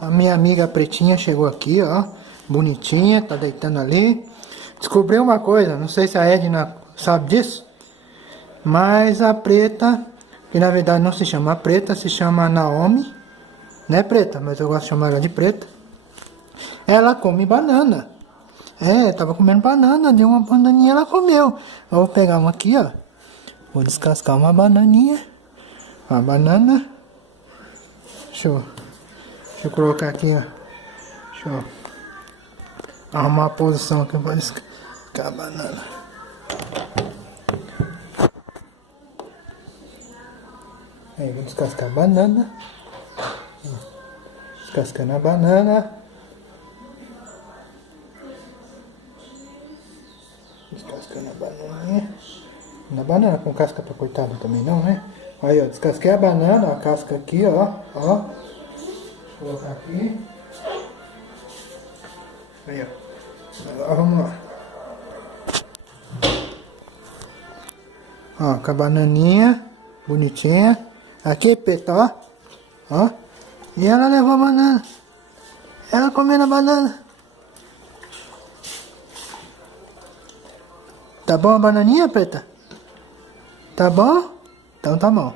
A minha amiga pretinha chegou aqui, ó. Bonitinha, tá deitando ali. Descobri uma coisa, não sei se a Edna sabe disso. Mas a preta, que na verdade não se chama preta, se chama Naomi. Não é preta, mas eu gosto de chamar ela de preta. Ela come banana. É, tava comendo banana, deu uma bananinha, ela comeu. Eu vou pegar uma aqui, ó. Vou descascar uma bananinha. Uma banana. Deixa eu colocar aqui, ó. Deixa eu arrumar a posição aqui para descascar a banana. Aí, vou descascar a banana. Descascando a banana. Descascando a bananinha. Na banana com casca pra coitada também não, né? Aí, ó, descasquei a banana, a casca aqui, ó. Ó. Vou colocar aqui. Aí, ó. Agora vamos lá. Ó, com a bananinha. Bonitinha. Aqui, Peta, ó. Ó. E ela levou a banana. Ela comendo a banana. Tá bom a bananinha, Peta? Tá bom? Então tá bom.